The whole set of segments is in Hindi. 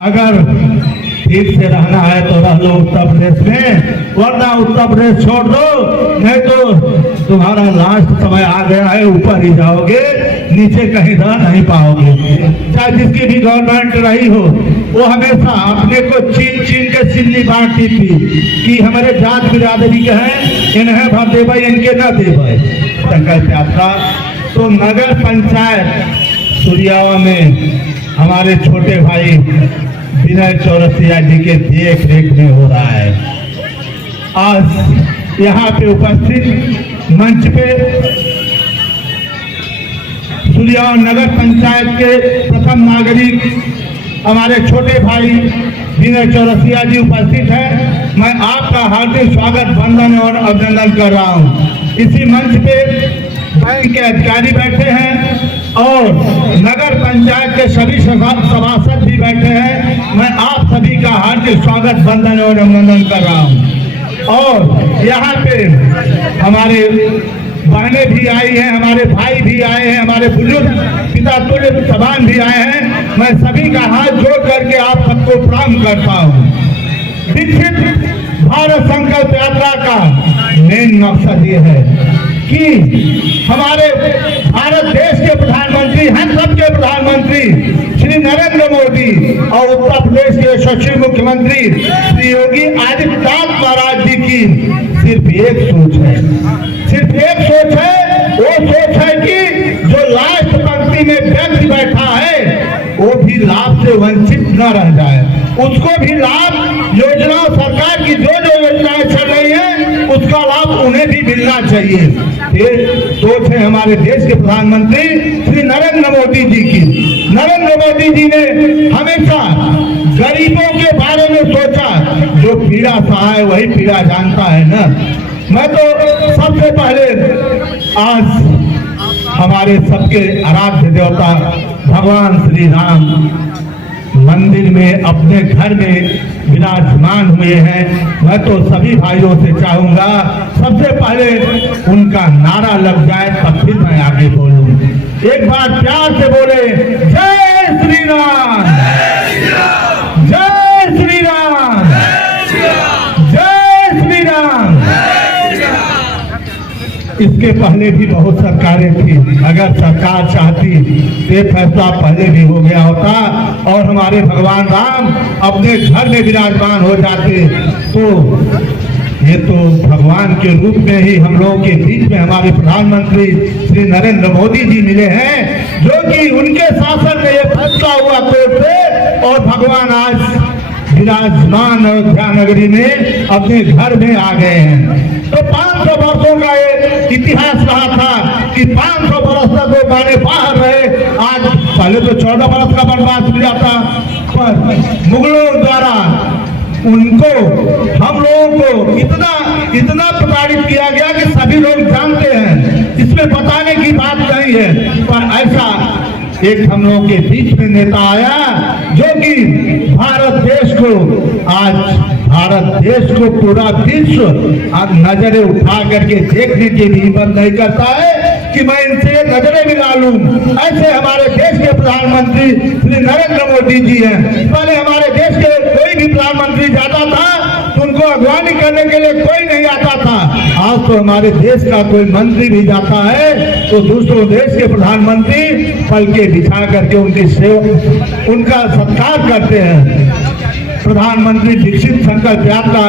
अगर ठीक से रहना है तो रह लो उत्तर प्रदेश में, वरना उत्तर प्रदेश छोड़ दो, नहीं तो तुम्हारा लास्ट समय आ गया है, ऊपर ही जाओगे, नीचे कहीं रह नहीं पाओगे। चाहे जिसकी भी गवर्नमेंट रही हो, वो हमेशा अपने को छीन छीन के सिल्ली बांटती थी कि हमारे जात बिरादरी के हैं, इन्हें भर दे भाई, इनके न दे भाई। संकल्प यात्रा तो नगर पंचायत सुरियावा में हमारे छोटे भाई विनय चौरसिया जी के देख रेख में हो रहा है। आज यहाँ पे उपस्थित मंच पे सुरियावा नगर पंचायत के प्रथम नागरिक हमारे छोटे भाई विनय चौरसिया जी उपस्थित है। मैं आपका हार्दिक स्वागत, वंदन और अभिनंदन कर रहा हूँ। इसी मंच पे बैंक के अधिकारी बैठे हैं और नगर पंचायत के सभी सभासद भी बैठे हैं। मैं आप सभी का हार्दिक स्वागत, वंदन और अभिनंदन कर रहा हूं। और यहाँ पे हमारे बहनें भी आई हैं, हमारे भाई भी आए हैं, हमारे बुजुर्ग पिता तुल्य जवान भी आए हैं। मैं सभी का हाथ जोड़ करके आप सबको प्रणाम करता हूँ। विकसित भारत संकल्प यात्रा का मेन मकसद ये है कि हमारे भारत देश के प्रधानमंत्री, हम सबके प्रधानमंत्री श्री नरेंद्र मोदी और उत्तर प्रदेश के यशस्वी मुख्यमंत्री श्री योगी आदित्यनाथ महाराज जी की सिर्फ एक सोच है, सिर्फ एक सोच है। वो सोच है कि जो लास्ट पंक्ति में व्यक्ति बैठा है वो भी लाभ से वंचित न रह जाए, उसको भी लाभ, योजना सरकार की जो जो योजनाएं चल रही है उसका लाभ उन्हें भी मिलना चाहिए। ये सोच है हमारे देश के प्रधानमंत्री श्री नरेंद्र मोदी जी की। नरेंद्र मोदी जी ने हमेशा गरीबों के बारे में सोचा, जो पीड़ा सहाय वही पीड़ा जानता है ना। मैं तो सबसे पहले आज हमारे सबके आराध्य देवता भगवान श्री राम मंदिर में अपने घर में विराजमान हुए हैं। मैं तो सभी भाइयों से चाहूंगा सबसे पहले उनका नारा लग जाए तब फिर मैं आगे बोलूं। एक बार प्यार से बोले, जय श्री राम, जय श्री राम, जय श्री राम। इसके पहले भी बहुत सरकारें थी, अगर सरकार चाहती तो ये फैसला पहले भी हो गया होता और हमारे भगवान राम अपने घर में विराजमान हो जाते। तो ये तो भगवान के रूप में ही हम लोगों के बीच में हमारे प्रधानमंत्री श्री नरेंद्र मोदी जी मिले हैं, जो कि उनके शासन में ये फैसला हुआ कोर्ट से और भगवान आज विराजमान अयोध्या नगरी में अपने घर में आ गए हैं। तो 500 वर्षों का ये इतिहास रहा था कि 500 वर्ष तक वो गाने बाहर रहे। आज पहले तो 14 वर्ष का वनवास मिला था, पर मुगलों द्वारा उनको, हम लोगों को इतना प्रताड़ित किया गया कि सभी लोग जानते हैं, इसमें बताने की बात नहीं है। पर ऐसा एक हम लोगों के बीच में नेता आया जो कि भारत देश को पूरा विश्व आज नजरें उठा करके देखने की भी हिम्मत नहीं करता है कि मैं इनसे नजरें मिला लूं। ऐसे हमारे देश के प्रधानमंत्री श्री नरेंद्र मोदी जी हैं। पहले हमारे देश के कोई भी प्रधानमंत्री जाता था तो उनको अगवानी करने के लिए कोई नहीं आता था। आज तो हमारे देश का कोई मंत्री भी जाता है तो दूसरों देश के प्रधानमंत्री पलके बिछा करके उनका सत्कार करते हैं। प्रधानमंत्री विकसित संकल्प यात्रा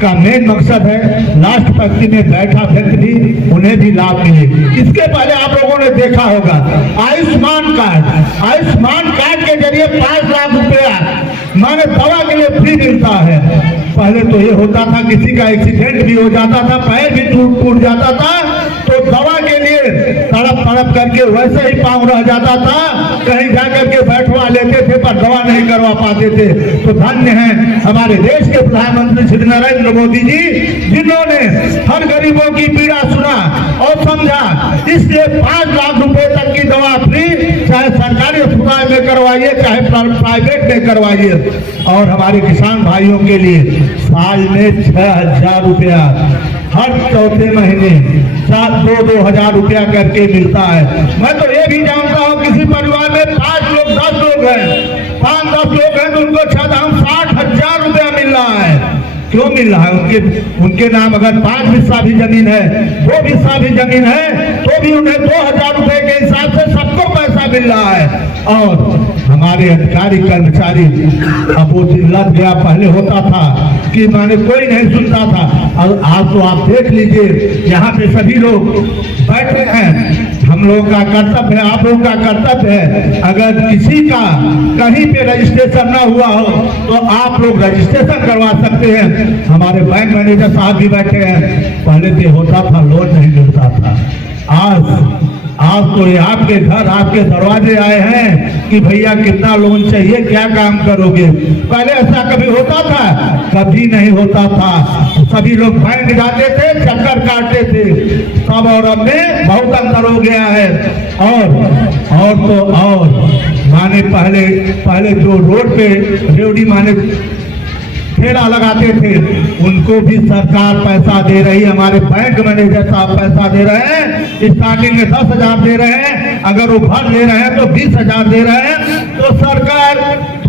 का मेन मकसद है लास्ट पंक्ति में बैठा व्यक्ति भी, उन्हें भी लाभ मिले। इसके पहले आप लोगों ने देखा होगा आयुष्मान कार्ड के जरिए 5 लाख रुपया माने दवा के लिए फ्री मिलता है। पहले तो ये होता था किसी का एक्सीडेंट भी हो जाता था, पैर भी टूट जाता था तो दवा के लिए तड़प करके वैसे ही पाँव रह जाता था, कहीं जाकर के बैठवा लेते थे पर दवा नहीं करवा पाते थे। तो धन्य है हमारे देश के प्रधानमंत्री श्री नरेंद्र मोदी जी, जिन्होंने हर गरीबों की पीड़ा सुना और समझा, इसलिए 5 लाख रुपए तक की दवा फ्री, चाहे सरकारी अस्पताल में करवाइए चाहे प्राइवेट में करवाइए। और हमारे किसान भाइयों के लिए साल में 6,000 रुपया हर चौथे महीने 2,000 रुपया करके मिलता है। मैं तो ये भी जानता हूँ किसी परिवार में 5 लोग 10 लोग हैं 5-10 लोग हैं तो उनको छत हम 60,000 रुपया मिल रहा है। क्यों मिल रहा है? उनके नाम अगर 5 हिस्सा भी जमीन है, 2 हिस्सा भी जमीन है, तो भी उन्हें 2,000 रुपए के हिसाब से सबको पैसा मिल रहा है। और हमारे अधिकारी कर्मचारी, अब वो दिन लग गया, पहले होता था कि माने कोई नहीं सुनता था, और आज तो आप देख लीजिए यहाँ पे सभी लोग बैठे हैं। हम लोगों का कर्तव्य है, आप लोगों का कर्तव्य है, अगर किसी का कहीं पे रजिस्ट्रेशन ना हुआ हो तो आप लोग रजिस्ट्रेशन करवा सकते हैं। हमारे बैंक मैनेजर साहब भी बैठे हैं, पहले तो होता था लोन नहीं मिलता था, आज तो ये आपके घर आपके दरवाजे आए हैं कि भैया कितना लोन चाहिए, क्या काम करोगे। पहले ऐसा कभी होता था? कभी नहीं होता था। सभी लोग बैंक जाते थे, चक्कर काटते थे, तब और अब में बहुत अंतर हो गया है। और माने पहले जो रोड पे रेवड़ी माने ठेला लगाते थे, उनको भी सरकार पैसा दे रही है। हमारे बैंक मैनेजर साहब पैसा दे रहे हैं, स्टार्टिंग में 10,000 दे रहे हैं, अगर वो भर ले रहे हैं तो 20,000 दे रहे हैं। तो सरकार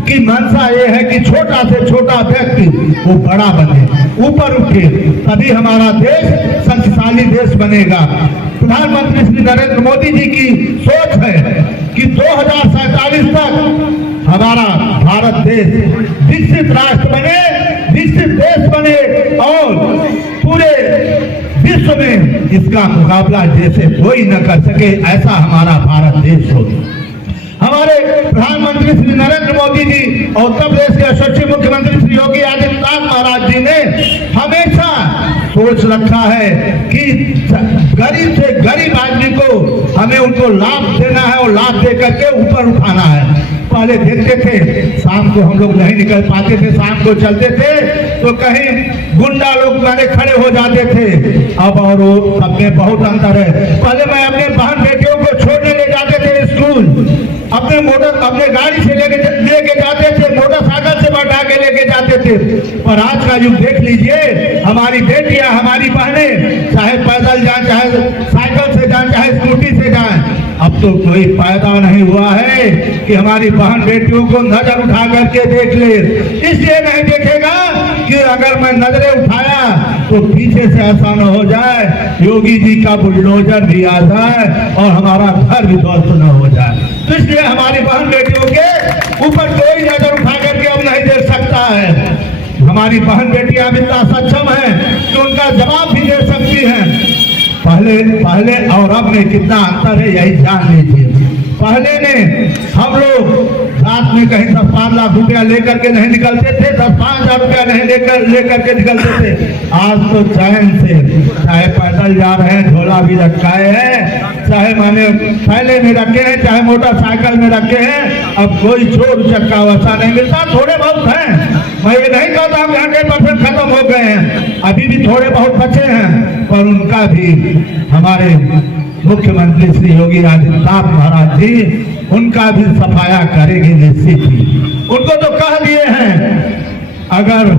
की मंशा ये है कि छोटा से छोटा व्यक्ति वो बड़ा बने, ऊपर उठे, तभी हमारा देश शक्तिशाली देश बनेगा। प्रधानमंत्री श्री नरेंद्र मोदी जी की सोच है कि 2047 तक हमारा भारत देश विकसित राष्ट्र बने, विकसित देश बने, और पूरे विश्व में इसका मुकाबला जैसे कोई न कर सके, ऐसा हमारा भारत देश हो। हमारे प्रधानमंत्री श्री नरेंद्र मोदी जी और उत्तर प्रदेश के यशस्वी मुख्यमंत्री श्री योगी आदित्यनाथ महाराज जी ने हमेशा सोच रखा है कि गरीब से गरीब आदमी को हमें उनको लाभ देना है, और लाभ दे करके ऊपर उठाना है। पहले देखते थे शाम को हम लोग नहीं निकल पाते थे, शाम को चलते थे तो कहीं गुंडा लोग माने खड़े हो जाते थे। अब और वो सब में बहुत अंतर है। पहले मैं अपने बहन बेटियों को छोड़ने ले जाते थे स्कूल, अपने गाड़ी से लेके जाते थे, मोटरसाइकिल से बैठा के लेके जाते थे। पर आज का युग देख लीजिए, हमारी बेटियां, हमारी बहनें चाहे पैदल जाए, चाहे साइकिल से जाए, चाहे स्कूटी से जाए, अब तो कोई फायदा नहीं हुआ है कि हमारी बहन बेटियों को नजर उठा करके देख ले। इसलिए नहीं देखेगा कि अगर मैं नजरें उठाया तो पीछे से ऐसा न हो जाए योगी जी का बुलडोजर भी आ जाए और हमारा घर भी ध्वस्त न हो जाए। तो इसलिए हमारी बहन बेटियों के ऊपर कोई नजर उठा करके अब नहीं देख सकता है। हमारी बहन बेटियां अब इतना सक्षम है कि उनका जवाब भी दे सकती हैं। पहले और अब में कितना अंतर है यही जान लीजिए। पहले ने हम लोग रात में कहीं 10-5 लाख रुपया लेकर के नहीं निकलते थे, 10-5 हजार रुपया नहीं लेकर के निकलते थे। आज तो चैन से चाहे पैदल जा रहे हैं, झोला भी रखाए हैं, चाहे माने थैले में रखे हैं, चाहे मोटरसाइकिल में रखे हैं। अब कोई चोर चक्का वैसा नहीं मिलता, थोड़े बहुत हैं। मैं ये नहीं कहता 100% खत्म हो गए हैं, अभी भी थोड़े बहुत बचे हैं, पर उनका भी हमारे मुख्यमंत्री श्री योगी आदित्यनाथ महाराज जी उनका भी सफाया करेंगे निश्चित ही। उनको तो कह दिए हैं अगर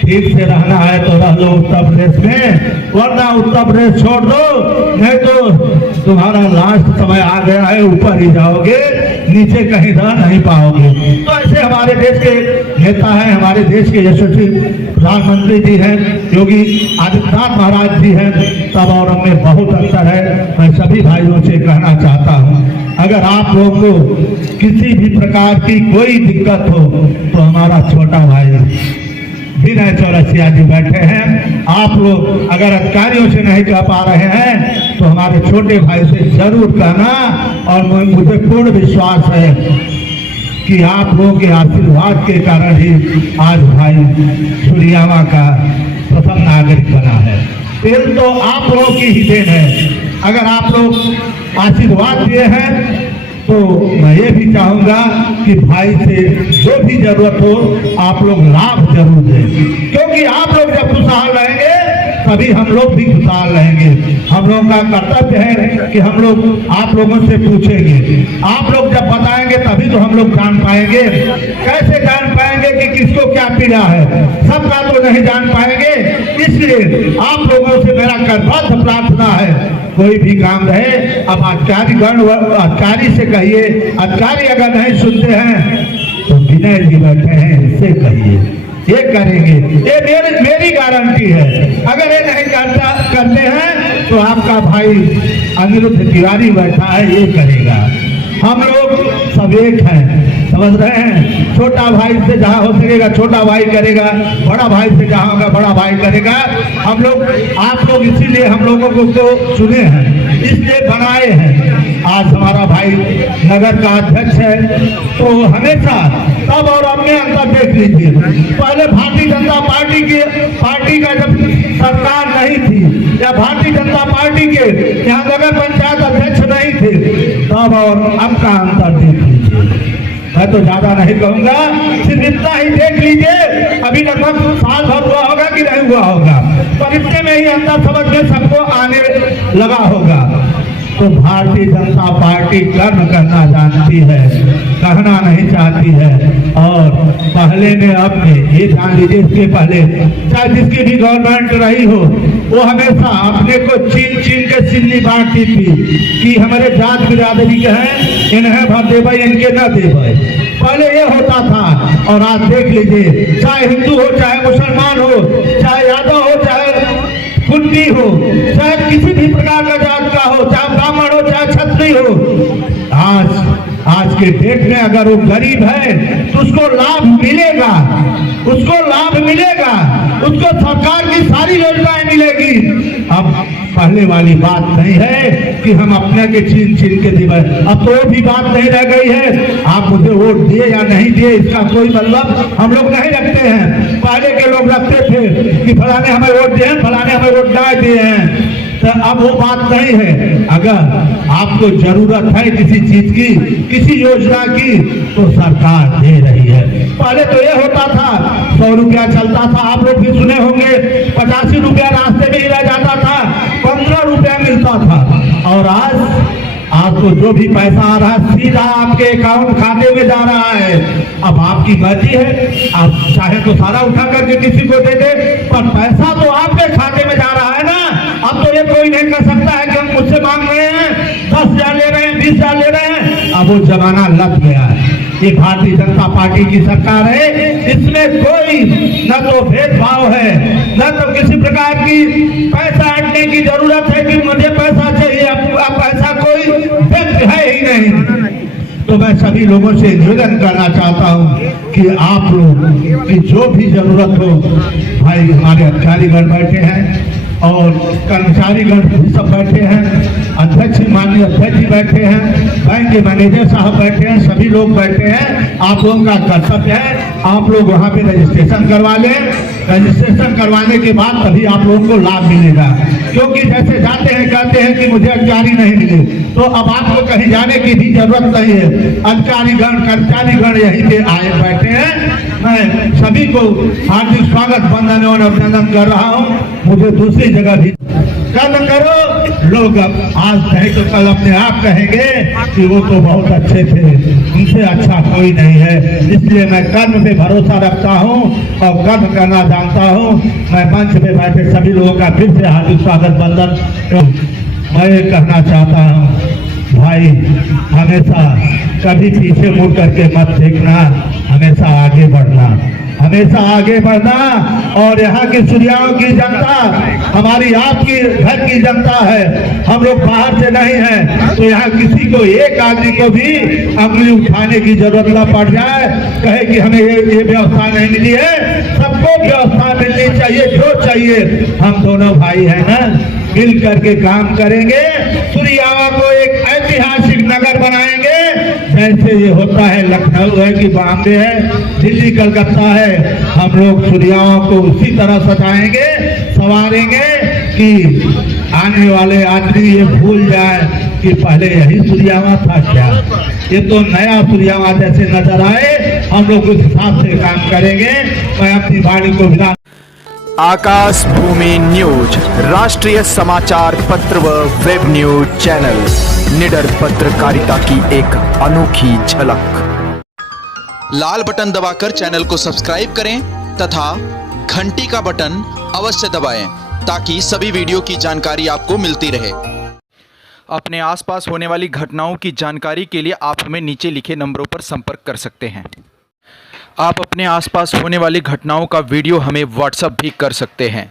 ठीक से रहना है तो रह लो उत्तर प्रदेश में, वरना उत्तर प्रदेश छोड़ दो, नहीं तो तुम्हारा लास्ट समय आ गया है, ऊपर ही जाओगे, नीचे कहीं रह नहीं पाओगे। तो ऐसे हमारे देश के नेता हैं, हमारे देश के यशस्वी प्रधानमंत्री जी हैं, योगी आदित्यनाथ महाराज जी हैं, तब और हमें बहुत अंतर है। मैं सभी भाइयों से कहना चाहता हूँ, अगर आप लोगों को किसी भी प्रकार की कोई दिक्कत हो तो हमारा छोटा भाई विनय चौरसिया जी बैठे हैं। आप लोग अगर अधिकारियों से नहीं कह पा रहे हैं तो हमारे छोटे भाई से जरूर कहना, और मुझे पूर्ण विश्वास है कि आप लोगों के आशीर्वाद के कारण ही आज भाई सुरियामा का प्रथम नागरिक बना है। फिर तो आप लोगों की ही देन है। अगर आप लोग आशीर्वाद दिए हैं तो मैं ये भी चाहूंगा कि भाई से जो भी जरूरत हो आप लोग लाभ जरूर दें, क्योंकि आप लोग जब खुशहाल रहेंगे तभी हम लोग भी खुशहाल रहेंगे। हम लोगों का कर्तव्य है कि हम लोग आप लोगों से पूछेंगे, आप लोग जब बताएंगे तभी तो हम लोग जान पाएंगे। कैसे जान पाएंगे कि किसको क्या पीड़ा है, सबका तो नहीं जान पाएंगे। इसलिए आप लोगों से मेरा करबद्ध प्रार्थना है, कोई भी काम रहे, अब अधिकारी से कहिए, अधिकारी अगर नहीं सुनते हैं तो विनय जी बैठे हैं, इससे कहिए ये करेंगे, ये मेरी गारंटी है। अगर ये नहीं करते हैं तो आपका भाई अनिरुद्ध तिवारी बैठा है, ये करेगा। हम लोग सब एक हैं, समझ रहे हैं। छोटा भाई से जहाँ हो सकेगा छोटा भाई करेगा, बड़ा भाई से जहाँ होगा बड़ा भाई करेगा। हम लोग, आप लोग इसीलिए हम लोगों को तो चुने हैं, इसलिए बनाए हैं। आज हमारा भाई नगर का अध्यक्ष है, तो हमेशा तब और अब में अंतर देख लीजिए। पहले भारतीय जनता पार्टी का जब सरकार नहीं थी, या भारतीय जनता पार्टी के यहाँ नगर पंचायत अध्यक्ष नहीं थे, तब और अब का अंतर देख लीजिए। मैं तो ज्यादा नहीं कहूंगा, सिर्फ इतना ही देख लीजिए। अभी लगभग साल भर हुआ होगा कि नहीं हुआ होगा, पर इतने में ही अंतर समझ में सबको आने लगा होगा। तो भारतीय जनता पार्टी कर्म करना जानती है, कहना नहीं चाहती है। और पहले में अब में ये जान लीजिए, इसके पहले चाहे जिसकी भी गवर्नमेंट रही हो, वो हमेशा अपने को छीन के सिन्नी बांटती थी कि हमारे जात बिरादरी के हैं, इन्हें भर देवे, इनके न देवे। पहले ये होता था। और आज देख लीजिए, चाहे हिंदू हो, चाहे मुसलमान हो, चाहे यादव हो, चाहे कुंडी हो, चाहे किसी भी प्रकार का जात का हो, चाहे ब्राह्मण हो, चाहे क्षत्रिय हो, आज के डेट में अगर वो गरीब है तो उसको लाभ मिलेगा, उसको सरकार की सारी योजनाएं मिलेगी। अब पहले वाली बात नहीं है कि हम अपने के छीन के देवे। अब तो वो भी बात नहीं रह गई है, आप मुझे वोट दिए या नहीं दिए इसका कोई मतलब हम लोग नहीं रखते हैं। पहले के लोग रखते थे कि फलाने हमें वोट दिए हैं, फलाने हमें वोट नहीं दिए हैं। तो अब वो बात नहीं है। अगर आपको जरूरत है किसी चीज की, किसी योजना की, तो सरकार दे रही है। पहले तो ये होता था 100 रुपया चलता था, आप लोग भी सुने होंगे, 85 रुपया रास्ते में ही रह जाता था, 15 रुपया मिलता था। और आज तो जो भी पैसा आ रहा है सीधा आपके अकाउंट खाते में जा रहा है। अब आपकी मर्जी है, आप चाहे तो सारा उठा करके किसी को दे दे, पर पैसा तो आपके खाते में जा रहा है ना। अब तो ये कोई नहीं कर सकता है कि हम मुझसे मांग रहे हैं 10,000 ले रहे हैं, 20,000 ले रहे हैं। अब वो जमाना लग गया है। ये भारतीय जनता पार्टी की सरकार है, इसमें कोई न तो भेदभाव है, न तो किसी प्रकार की पैसा हटने की जरूरत है कि मुझे पैसा चाहिए। अब ऐसा कोई व्यक्ति है ही नहीं। तो मैं सभी लोगों से निवेदन करना चाहता हूँ कि आप लोग की जो भी जरूरत हो, भाई हमारे अधिकारीगण बैठे हैं और कर्मचारीगण सब बैठे हैं, अध्यक्ष माननीय अध्यक्ष जी बैठे हैं, बैंक के मैनेजर साहब बैठे हैं, सभी लोग बैठे हैं। आप लोगों का कर्तव्य है, आप लोग वहाँ पे रजिस्ट्रेशन करवा लें। रजिस्ट्रेशन करवाने के बाद तभी आप लोगों को लाभ मिलेगा। क्योंकि जैसे जाते हैं कहते हैं कि मुझे अधिकारी नहीं मिले, तो अब आपको कहीं जाने की भी जरूरत नहीं है। अधिकारीगण कर्मचारीगण यहीं पे आए बैठे हैं। मैं सभी को हार्दिक स्वागत, वंदन और अभिनंदन कर रहा हूँ। मुझे दूसरी जगह भी कल करो, लोग आज नहीं तो कल अपने आप कहेंगे कि वो तो बहुत अच्छे थे, उनसे अच्छा कोई नहीं है। इसलिए मैं कर्म पे भरोसा रखता हूँ और कर्म करना जानता हूँ। मैं मंच पे बैठे सभी लोगों का फिर से हार्दिक स्वागत, वंदन। मैं ये कहना चाहता हूँ, भाई हमेशा कभी पीछे मुड़ करके मत देखना, हमेशा आगे बढ़ना, हमेशा आगे बढ़ना। और यहाँ की सुरियाओं की जनता हमारी आपकी घर की जनता है, हम लोग बाहर से नहीं हैं। तो यहाँ किसी को, एक आदमी को भी अंगुली उठाने की जरूरत न पड़ जाए, कहे कि हमें ये व्यवस्था नहीं मिली है। सबको व्यवस्था मिलनी चाहिए, जो चाहिए। हम दोनों भाई हैं ना, मिल करके काम करेंगे, सुरियावा को एक ऐतिहासिक नगर बनाएंगे। जैसे ये होता है लखनऊ है कि बॉम्बे है, दिल्ली कलकत्ता है, हम लोग सुरियावा को उसी तरह सजाएंगे, संवारेंगे कि आने वाले आदमी ये भूल जाए कि पहले यही सुरियावा था क्या। ये तो नया सुरियावा जैसे नजर आए, हम लोग उस हिसाब से काम करेंगे। मैं अपनी वाणी को विदा। आकाश भूमि न्यूज, राष्ट्रीय समाचार पत्र व वेब न्यूज चैनल, निडर पत्रकारिता की एक अनोखी झलक। लाल बटन दबाकर चैनल को सब्सक्राइब करें तथा घंटी का बटन अवश्य दबाएं ताकि सभी वीडियो की जानकारी आपको मिलती रहे। अपने आसपास होने वाली घटनाओं की जानकारी के लिए आप हमें नीचे लिखे नंबरों पर संपर्क कर सकते हैं। आप अपने आसपास होने वाली घटनाओं का वीडियो हमें व्हाट्सएप भी कर सकते हैं।